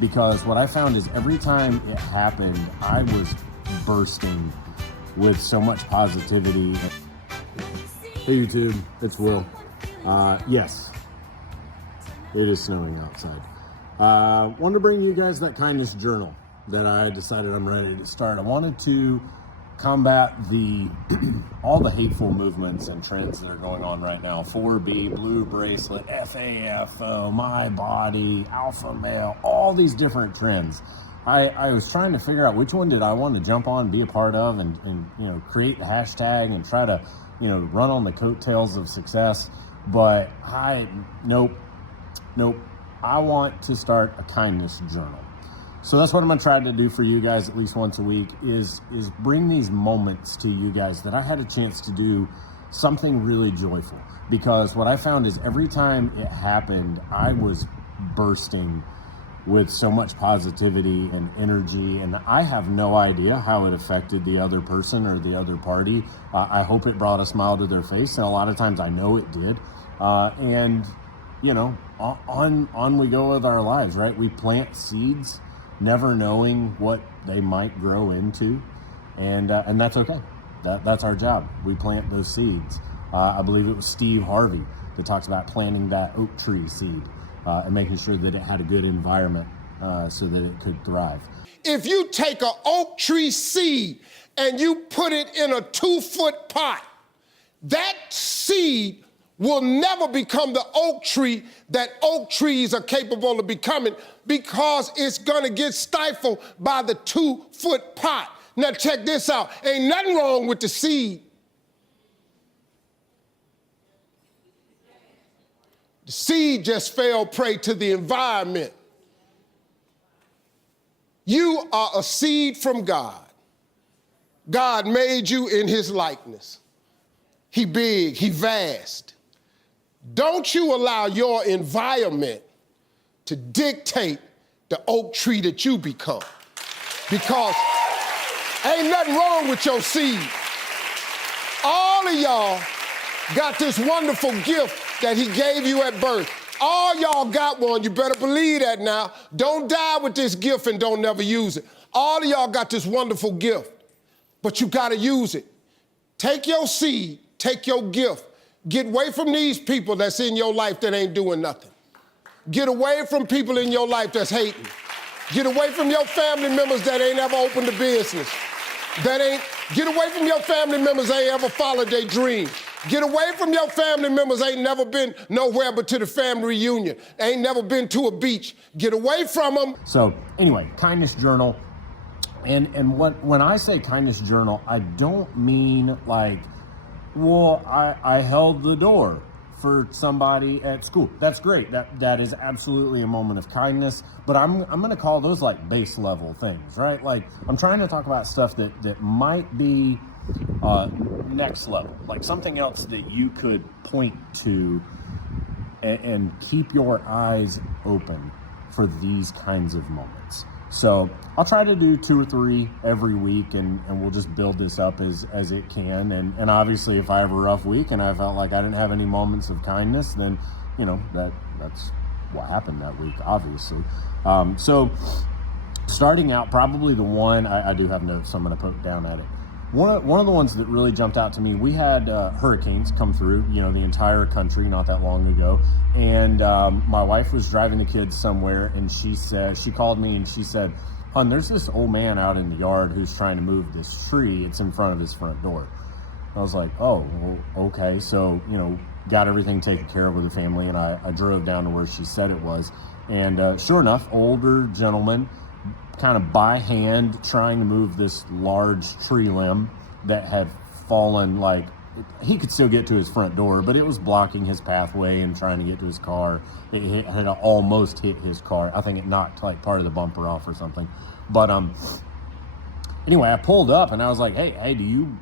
because what I found is every time it happened, I was bursting with so much positivity. Hey YouTube, it's Will. Yes, it is snowing outside. Wanted to bring you guys that kindness journal that I decided I'm ready to start. I wanted to combat all the hateful movements and trends that are going on right now. 4B, blue bracelet, FAFO, my body, alpha male, all these different trends. I was trying to figure out which one did I want to jump on, be a part of, and create the hashtag and try to run on the coattails of success. But nope. I want to start a kindness journal. So that's what I'm gonna try to do for you guys at least once a week is bring these moments to you guys that I had a chance to do something really joyful. Because what I found is every time it happened, I was bursting with so much positivity and energy, and I have no idea how it affected the other person or the other party. I hope it brought a smile to their face, and a lot of times I know it did. On we go with our lives, right? We plant seeds, never knowing what they might grow into, and that's okay. That's our job. We plant those seeds. I believe it was Steve Harvey that talks about planting that oak tree seed and making sure that it had a good environment so that it could thrive. If you take an oak tree seed and you put it in a 2-foot pot, that seed will never become the oak tree that oak trees are capable of becoming, because it's gonna get stifled by the 2-foot pot. Now check this out, ain't nothing wrong with the seed. The seed just fell prey to the environment. You are a seed from God. God made you in his likeness. He big, he vast. Don't you allow your environment to dictate the oak tree that you become. Because ain't nothing wrong with your seed. All of y'all got this wonderful gift that he gave you at birth. All y'all got one, you better believe that now. Don't die with this gift and don't never use it. All of y'all got this wonderful gift, but you gotta use it. Take your seed, take your gift. Get away from these people that's in your life that ain't doing nothing. Get away from people in your life that's hating. Get away from your family members that ain't ever opened a business. Get away from your family members that ain't ever followed their dream. Get away from your family members ain't never been nowhere but to the family reunion. Ain't never been to a beach. Get away from them. So anyway, kindness journal. And when I say kindness journal, I don't mean like, well, I held the door for somebody at school. That's great. That is absolutely a moment of kindness. But I'm going to call those like base level things, right? Like I'm trying to talk about stuff that might be next level, like something else that you could point to and keep your eyes open for these kinds of moments. So I'll try to do 2 or 3 every week, and we'll just build this up as it can. And obviously, if I have a rough week and I felt like I didn't have any moments of kindness, then, that's what happened that week, obviously. So starting out, probably the one, I do have notes, so I'm going to poke down at it. One of the ones that really jumped out to me, we had hurricanes come through, the entire country not that long ago. And my wife was driving the kids somewhere, and she called me and she said, "Hon, there's this old man out in the yard who's trying to move this tree. It's in front of his front door." I was like, "Oh, well, okay." So, got everything taken care of with the family, and I drove down to where she said it was. And sure enough, older gentleman, kind of by hand trying to move this large tree limb that had fallen, like he could still get to his front door, but it was blocking his pathway and trying to get to his car. It had almost hit his car. I think it knocked like part of the bumper off or something. But anyway, I pulled up and I was like, hey, do you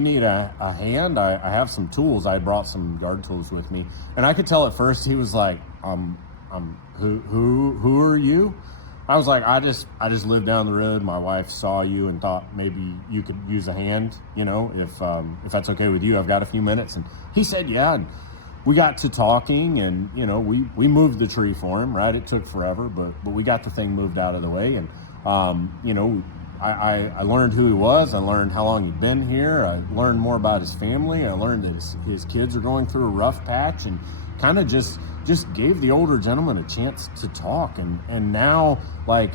need a hand? I have some tools. I brought some yard tools with me. And I could tell at first he was like, who are you? I was like, I just live down the road. My wife saw you and thought maybe you could use a hand, if that's okay with you. I've got a few minutes. And he said, yeah. And we got to talking, and we moved the tree for him, right? It took forever, but we got the thing moved out of the way. And I learned who he was. I learned how long he'd been here. I learned more about his family. I learned that his kids are going through a rough patch, and kind of just gave the older gentleman a chance to talk. And now, like,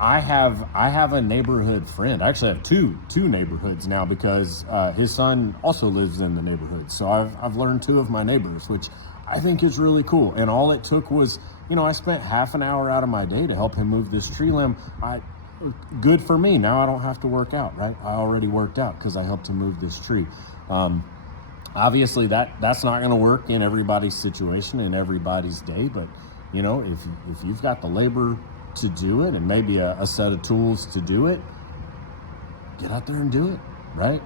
I have a neighborhood friend. I actually have two neighborhoods now, because his son also lives in the neighborhood. So I've learned two of my neighbors, which I think is really cool. And all it took was, I spent half an hour out of my day to help him move this tree limb. Good for me. Now I don't have to work out, right? I already worked out because I helped him move this tree. Obviously that's not going to work in everybody's situation, in everybody's day, but if you've got the labor to do it, and maybe a set of tools to do it, get out there and do it, right?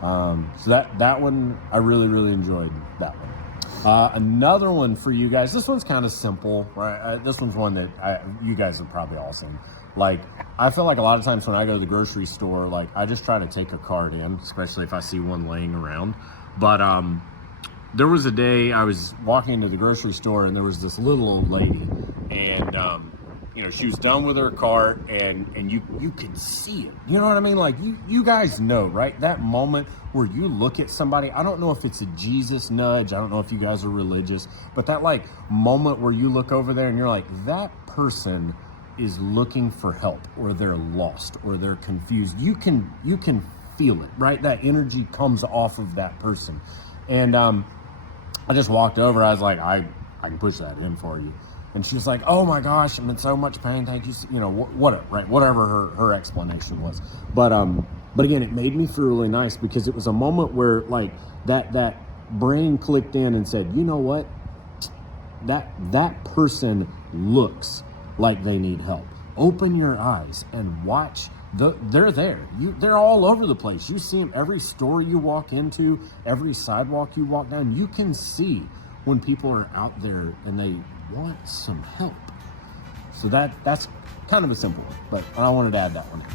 So that one, I really, really enjoyed that one. Another one for you guys, this one's kind of simple, right? This one's one that you guys have probably all seen. Like, I feel like a lot of times when I go to the grocery store, like, I just try to take a card in, especially if I see one laying around. But there was a day I was walking into the grocery store, and there was this little old lady, and she was done with her cart, and you could see it. You know what I mean? Like, you guys know, right? That moment where you look at somebody, I don't know if it's a Jesus nudge, I don't know if you guys are religious, but that, like, moment where you look over there and you're like, that person is looking for help, or they're lost, or they're confused. You can feel it, right? That energy comes off of that person. And I just walked over. I was like, I can push that in for you. And she was like, oh my gosh, I'm in so much pain. Thank you. Whatever, right? Whatever her explanation was. But again, it made me feel really nice, because it was a moment where, like, that brain clicked in and said, you know what? That person looks like they need help. Open your eyes and watch. They're there. They're all over the place. You see them every store you walk into, every sidewalk you walk down. You can see when people are out there and they want some help. So that's kind of a simple one, but I wanted to add that one in.